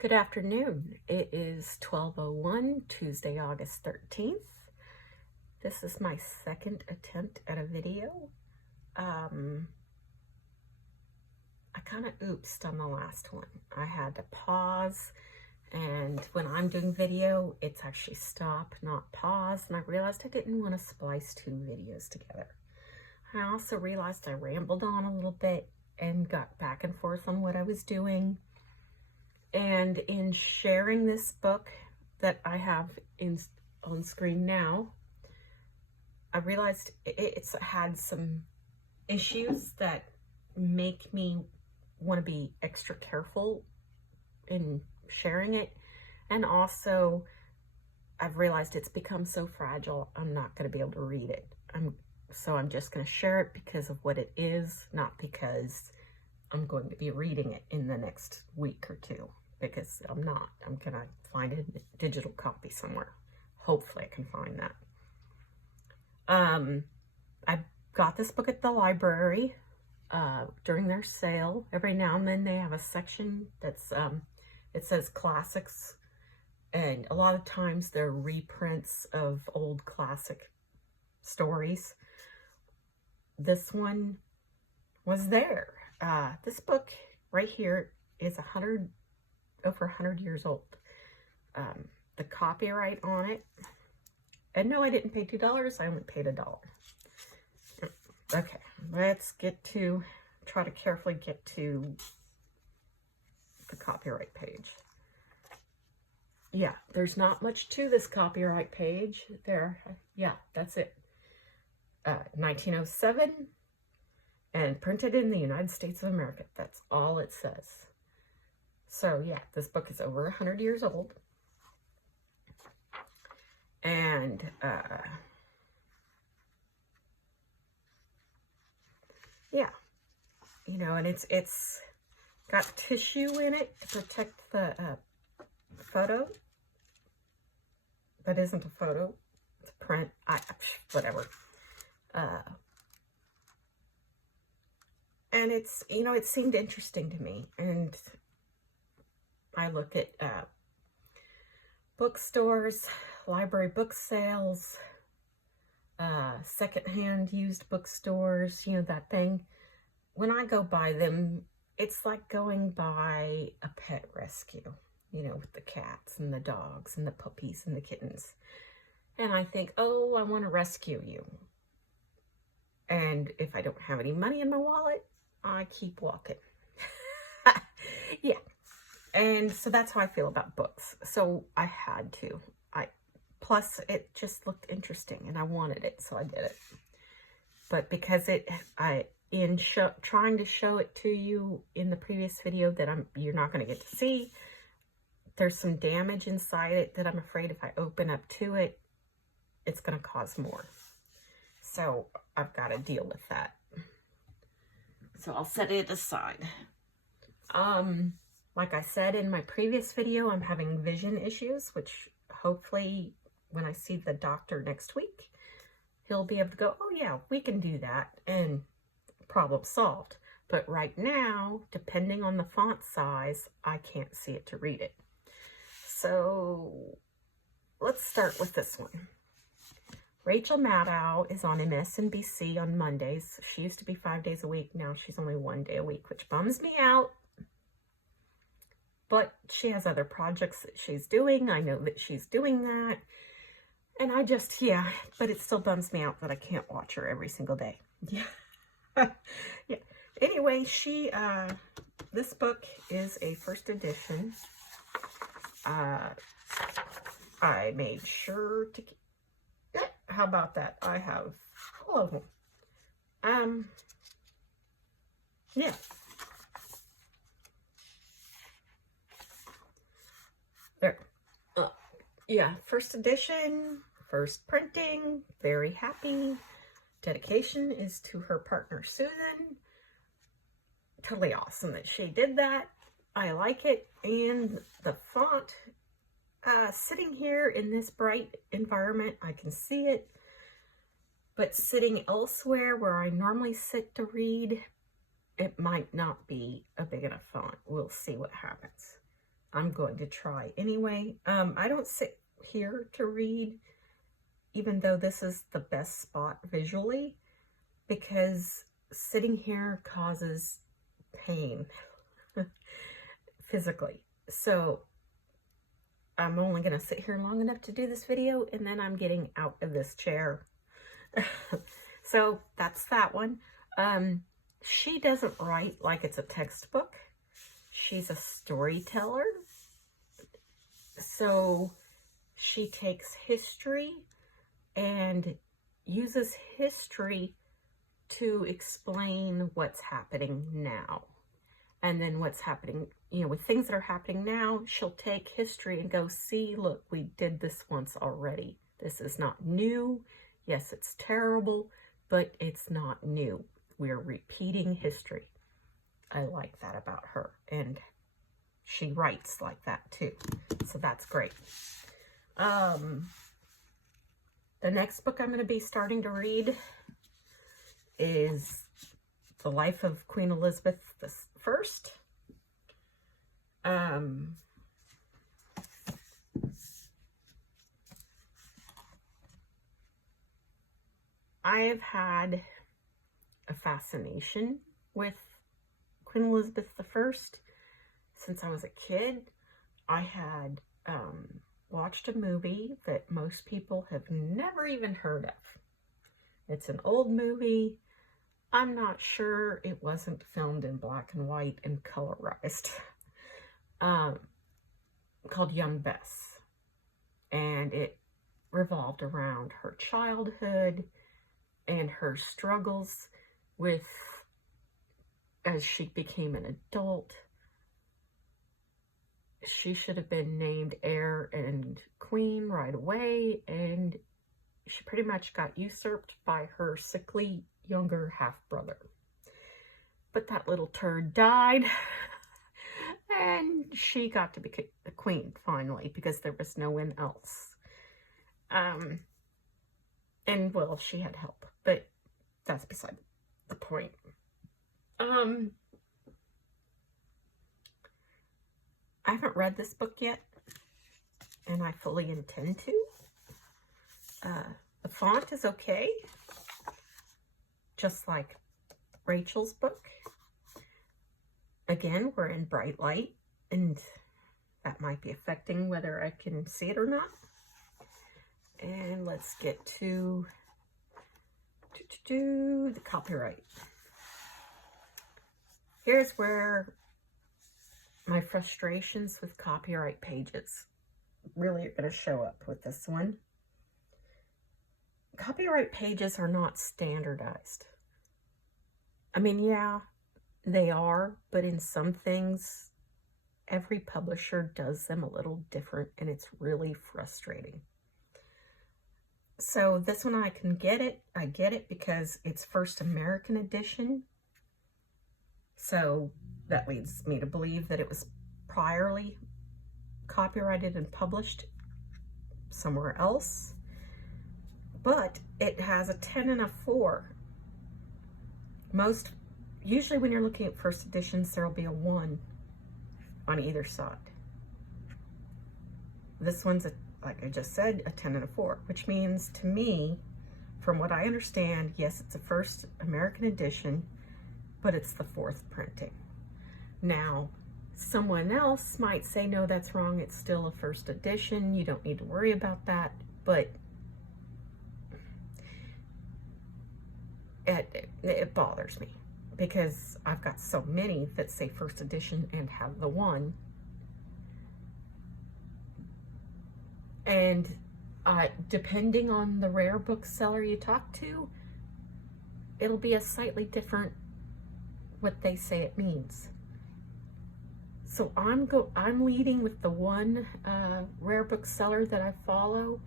Good afternoon. It is 12:01, Tuesday, August 13th. This is my second attempt at a video. I kind of oopsed on the last one. I had to pause, and when I'm doing video, it's actually stop, not pause, and I realized I didn't want to splice two videos together. I also realized I rambled on a little bit and got back and forth on what I was doing. And in sharing this book that I have on screen now, I realized it's had some issues that make me want to be extra careful in sharing it. And also, I've realized it's become so fragile, I'm not going to be able to read it. So I'm just going to share it because of what it is, not because I'm going to be reading it in the next week or two, because I'm not. I'm going to find a digital copy somewhere. Hopefully I can find that. I got this book at the library during their sale. Every now and then they have a section that's, it says classics, and a lot of times they're reprints of old classic stories. This one was there. This book right here is over 100 years old. The copyright on it, and no, I didn't pay $2. I only paid $1. Okay, let's try to carefully get to the copyright page. Yeah, there's not much to this copyright page. Yeah, that's it. 1907 and printed in the United States of America. That's all it says. So yeah, this book is over 100 years old. And yeah, and it's got tissue in it to protect the photo. That isn't a photo, it's a print. Whatever. And it's, it seemed interesting to me. And I look at bookstores, library book sales, secondhand used bookstores, that thing. When I go by them, it's like going by a pet rescue, with the cats and the dogs and the puppies and the kittens. And I think, oh, I want to rescue you. And if I don't have any money in my wallet, I keep walking. Yeah. And so that's how I feel about books. So I had to. Plus it just looked interesting and I wanted it, so I did it. But because trying to show it to you in the previous video that you're not going to get to see, there's some damage inside it that I'm afraid if I open up to it, it's going to cause more. So I've got to deal with that. So I'll set it aside. Like I said in my previous video, I'm having vision issues, which hopefully when I see the doctor next week, he'll be able to go, oh yeah, we can do that, and problem solved. But right now, depending on the font size, I can't see it to read it. So let's start with this one. Rachel Maddow is on MSNBC on Mondays. She used to be 5 days a week. Now she's only 1 day a week, which bums me out. But she has other projects that she's doing. I know that she's doing that. And but it still bums me out that I can't watch her every single day. Yeah. Yeah. Anyway, this book is a first edition. I made sure to how about that? I have all of them. Yeah. There. Yeah, first edition, first printing, very happy. Dedication is to her partner, Susan. Totally awesome that she did that. I like it. And the font, sitting here in this bright environment, I can see it. But sitting elsewhere where I normally sit to read, it might not be a big enough font. We'll see what happens. I'm going to try anyway. I don't sit here to read, even though this is the best spot visually, because sitting here causes pain physically. So I'm only going to sit here long enough to do this video, and then I'm getting out of this chair. So that's that one. She doesn't write like it's a textbook. She's a storyteller. So she takes history and uses history to explain what's happening now. And then what's happening, you know, with things that are happening now, she'll take history and go, see, look, we did this once already. This is not new. Yes, it's terrible, but it's not new. We're repeating history. I like that about her. And she writes like that too. So that's great. The next book I'm going to be starting to read is The Life of Queen Elizabeth I. I have had a fascination with Queen Elizabeth I since I was a kid. I had watched a movie that most people have never even heard of. It's an old movie. I'm not sure it wasn't filmed in black and white and colorized. Called Young Bess. And it revolved around her childhood and her struggles with, as she became an adult. She should have been named heir and queen right away, and she pretty much got usurped by her sickly younger half-brother. But that little turd died, and she got to be the queen finally, because there was no one else. And well, she had help, but that's beside the point. I haven't read this book yet, and I fully intend to. The font is okay, just like Rachel's book. Again, we're in bright light, and that might be affecting whether I can see it or not. And let's get to the copyright. Here's where my frustrations with copyright pages really are going to show up with this one. Copyright pages are not standardized. I mean, yeah, they are, but in some things, every publisher does them a little different, and it's really frustrating. So this one I can get it. I get it because it's first American edition. So that leads me to believe that it was priorly copyrighted and published somewhere else. But it has a 10 and a 4. Usually when you're looking at first editions, there'll be a 1 on either side. This one's, like I just said, a 10 and a 4, which means to me, from what I understand, yes, it's a first American edition, but it's the 4th printing. Now, someone else might say, no, that's wrong. It's still a first edition. You don't need to worry about that. But it bothers me because I've got so many that say first edition and have the 1. And depending on the rare bookseller you talk to, it'll be a slightly different what they say it means. So I'm leading with the one rare bookseller that I follow.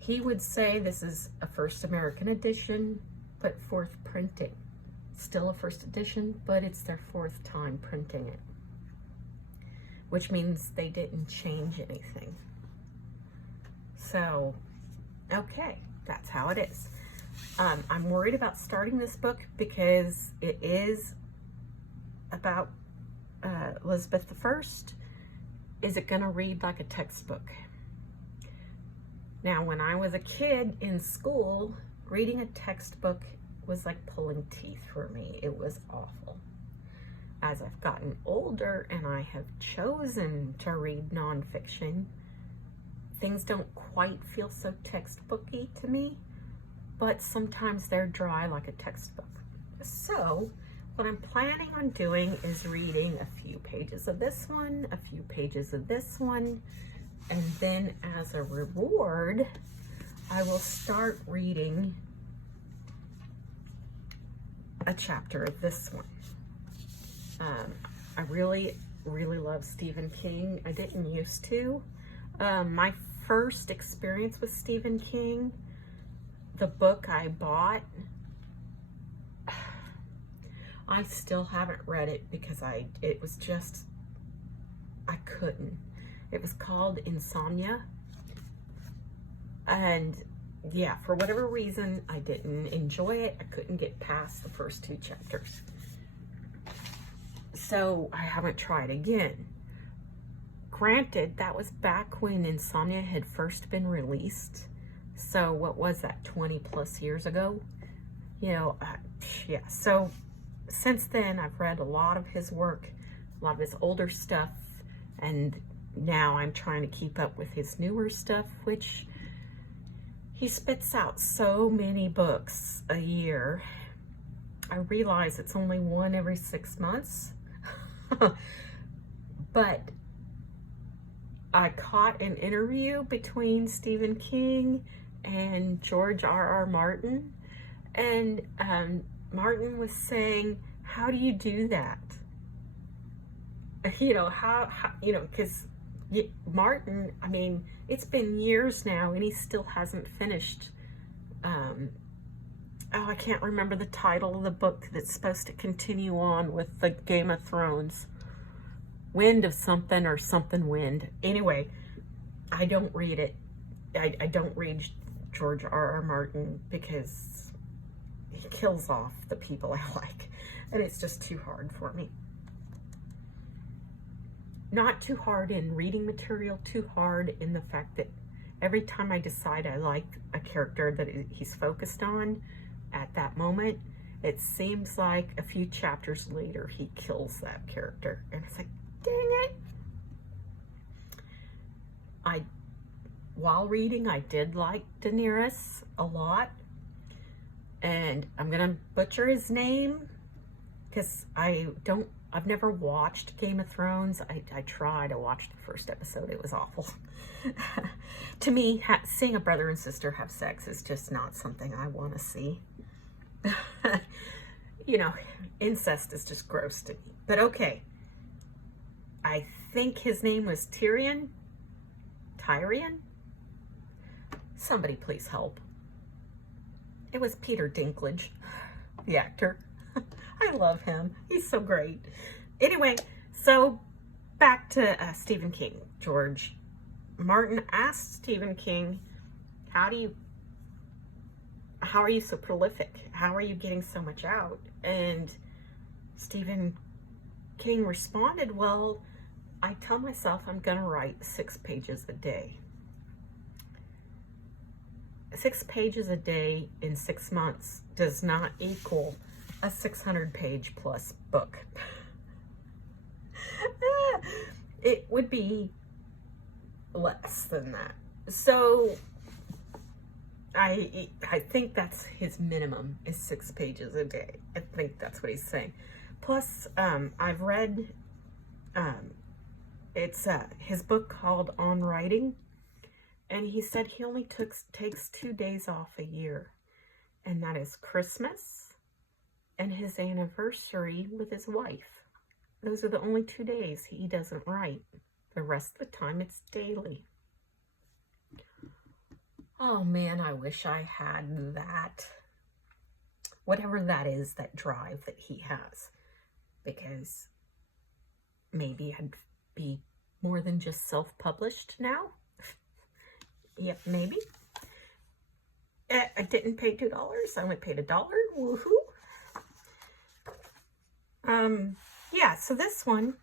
He would say this is a first American edition, but 4th printing. Still a first edition, but it's their 4th time printing it, which means they didn't change anything. So, okay, that's how it is. I'm worried about starting this book because it is about Elizabeth I, is it going to read like a textbook? Now, when I was a kid in school, reading a textbook was like pulling teeth for me. It was awful. As I've gotten older and I have chosen to read nonfiction, things don't quite feel so textbooky to me, but sometimes they're dry like a textbook. So what I'm planning on doing is reading a few pages of this one, a few pages of this one, and then as a reward, I will start reading a chapter of this one. I really love Stephen King. I didn't used to. My first experience with Stephen King, the book I bought, I still haven't read it because it was just, I couldn't. It was called Insomnia. And yeah, for whatever reason, I didn't enjoy it. I couldn't get past the first 2 chapters. So I haven't tried again. Granted, that was back when Insomnia had first been released. So what was that, 20 plus years ago? You know, yeah. So since then, I've read a lot of his work, a lot of his older stuff, and now I'm trying to keep up with his newer stuff, which he spits out so many books a year. I realize it's only one every 6 months, but I caught an interview between Stephen King and George R.R. Martin, and Martin was saying, how do you do that? You know, how you know, because Martin, I mean, it's been years now and he still hasn't finished, I can't remember the title of the book that's supposed to continue on with the Game of Thrones. Wind of something or something wind. Anyway, I don't read it. I don't read George R.R. Martin because he kills off the people I like. And it's just too hard for me. Not too hard in reading material, too hard in the fact that every time I decide I like a character that he's focused on at that moment, it seems like a few chapters later he kills that character. And it's like, dang it. While reading, I did like Daenerys a lot. And I'm going to butcher his name because I've never watched Game of Thrones. I tried to watch the first episode. It was awful. To me, seeing a brother and sister have sex is just not something I want to see. You know, incest is just gross to me. But okay. I think his name was Tyrion? Somebody please help. It was Peter Dinklage, the actor. I love him. He's so great. Anyway, so back to Stephen King. George Martin asked Stephen King, how are you so prolific? How are you getting so much out? And Stephen King responded, well, I tell myself I'm going to write 6 pages a day. 6 pages a day in 6 months does not equal a 600-page plus book. It would be less than that. So I think that's his minimum, is 6 pages a day. I think that's what he's saying. Plus, I've read it's his book called On Writing, and he said he only takes 2 days off a year, and that is Christmas and his anniversary with his wife. Those are the only 2 days he doesn't write. The rest of the time it's daily. Oh man, I wish I had that, whatever that is, that drive that he has, because maybe I'd be more than just self-published now. Yep, maybe. I didn't pay $2. I only paid $1. Woohoo! Yeah, so this one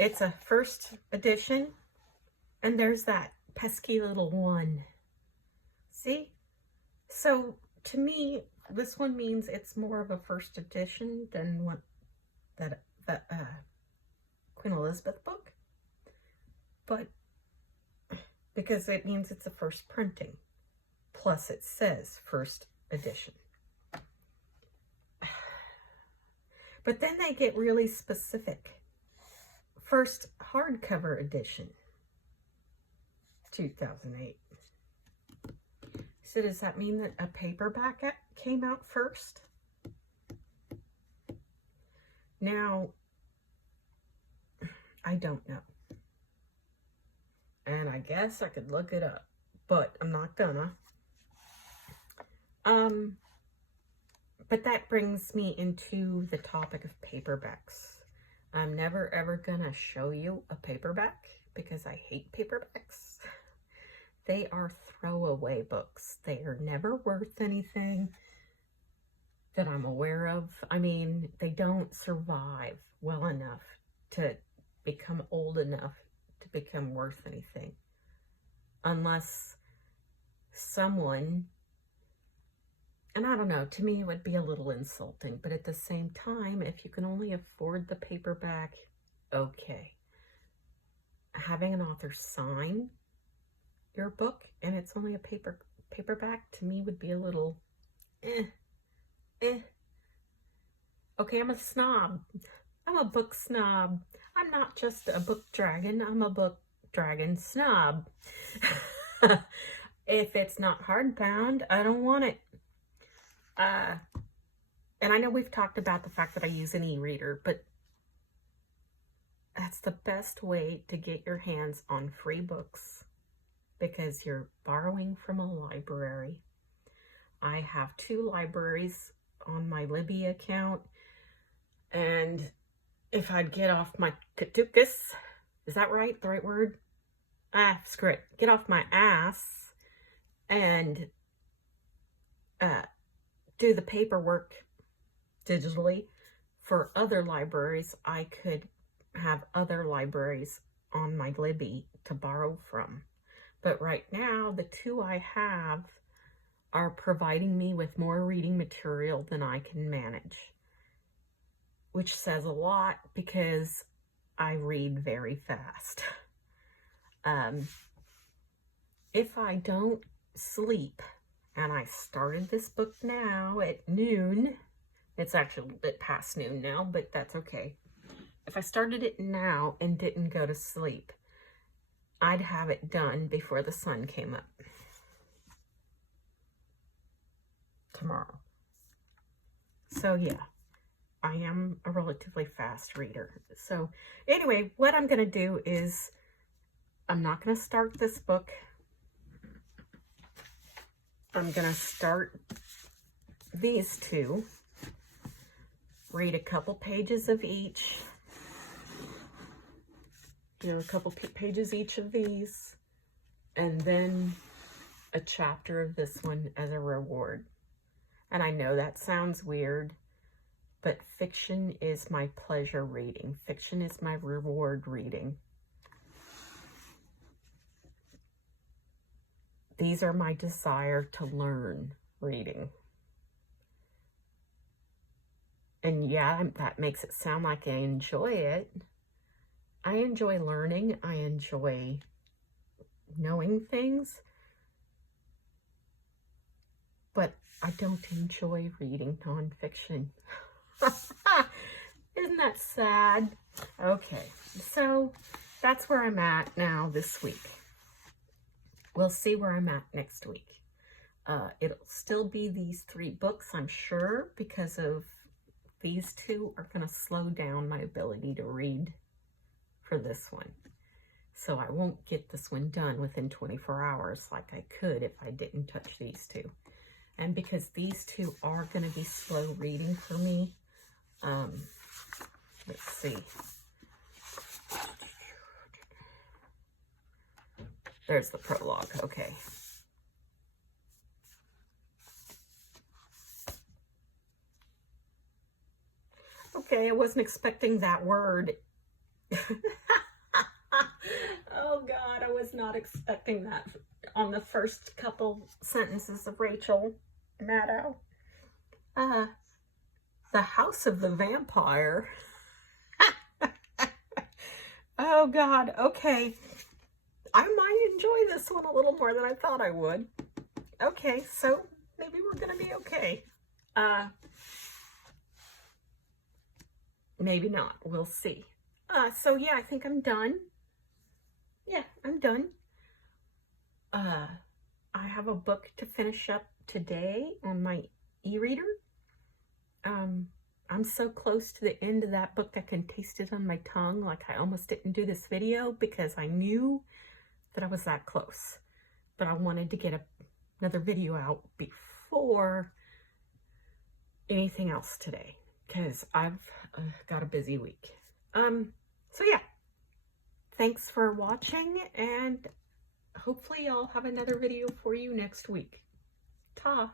it's a first edition, and there's that pesky little 1. See? So, to me, this one means it's more of a first edition than what that Queen Elizabeth book. But, because it means it's a first printing. Plus, it says first edition. But then they get really specific. First hardcover edition, 2008. So does that mean that a paperback came out first? Now, I don't know. And I guess I could look it up, but I'm not gonna. But that brings me into the topic of paperbacks. I'm never ever gonna show you a paperback because I hate paperbacks. They are throwaway books. They are never worth anything that I'm aware of. I mean, they don't survive well enough to become old enough to become worth anything. Unless someone, and I don't know, to me it would be a little insulting, but at the same time, if you can only afford the paperback, okay. Having an author sign your book and it's only a paperback, to me would be a little Okay, I'm a snob. I'm a book snob. I'm not just a book dragon, I'm a book dragon snob. If it's not hardbound, I don't want it. And I know we've talked about the fact that I use an e-reader, but that's the best way to get your hands on free books because you're borrowing from a library. I have 2 libraries on my Libby account, and if I'd get off my katukas, is that right? The right word? Screw it. Get off my ass and do the paperwork digitally for other libraries, I could have other libraries on my Libby to borrow from. But right now, the 2 I have are providing me with more reading material than I can manage, which says a lot because I read very fast. If I don't sleep, and I started this book now at noon, it's actually a bit past noon now, but that's okay. If I started it now and didn't go to sleep, I'd have it done before the sun came up tomorrow. So yeah, I am a relatively fast reader. So anyway, what I'm going to do is I'm not going to start this book. I'm going to start these 2, read a couple pages of each, a couple pages each of these, and then a chapter of this one as a reward. And I know that sounds weird, but fiction is my pleasure reading. Fiction is my reward reading. These are my desire to learn reading. And yeah, that makes it sound like I enjoy it. I enjoy learning. I enjoy knowing things. But I don't enjoy reading nonfiction. Isn't that sad? Okay, so that's where I'm at now this week. We'll see where I'm at next week. It'll still be these 3 books, I'm sure, because of these 2 are going to slow down my ability to read for this one. So I won't get this one done within 24 hours like I could if I didn't touch these 2. And because these 2 are going to be slow reading for me, let's see. There's the prologue, okay. Okay, I wasn't expecting that word. not expecting that on the first couple sentences of Rachel Maddow. The House of the Vampire. Oh God, okay. I might enjoy this one a little more than I thought I would. Okay, so maybe we're gonna be okay. Maybe not, we'll see. So yeah, I think I'm done. Yeah, I'm done. I have a book to finish up today on my e-reader. I'm so close to the end of that book I can taste it on my tongue. Like I almost didn't do this video because I knew that I was that close. But I wanted to get another video out before anything else today because I've got a busy week. So yeah, thanks for watching, and hopefully I'll have another video for you next week. Ta!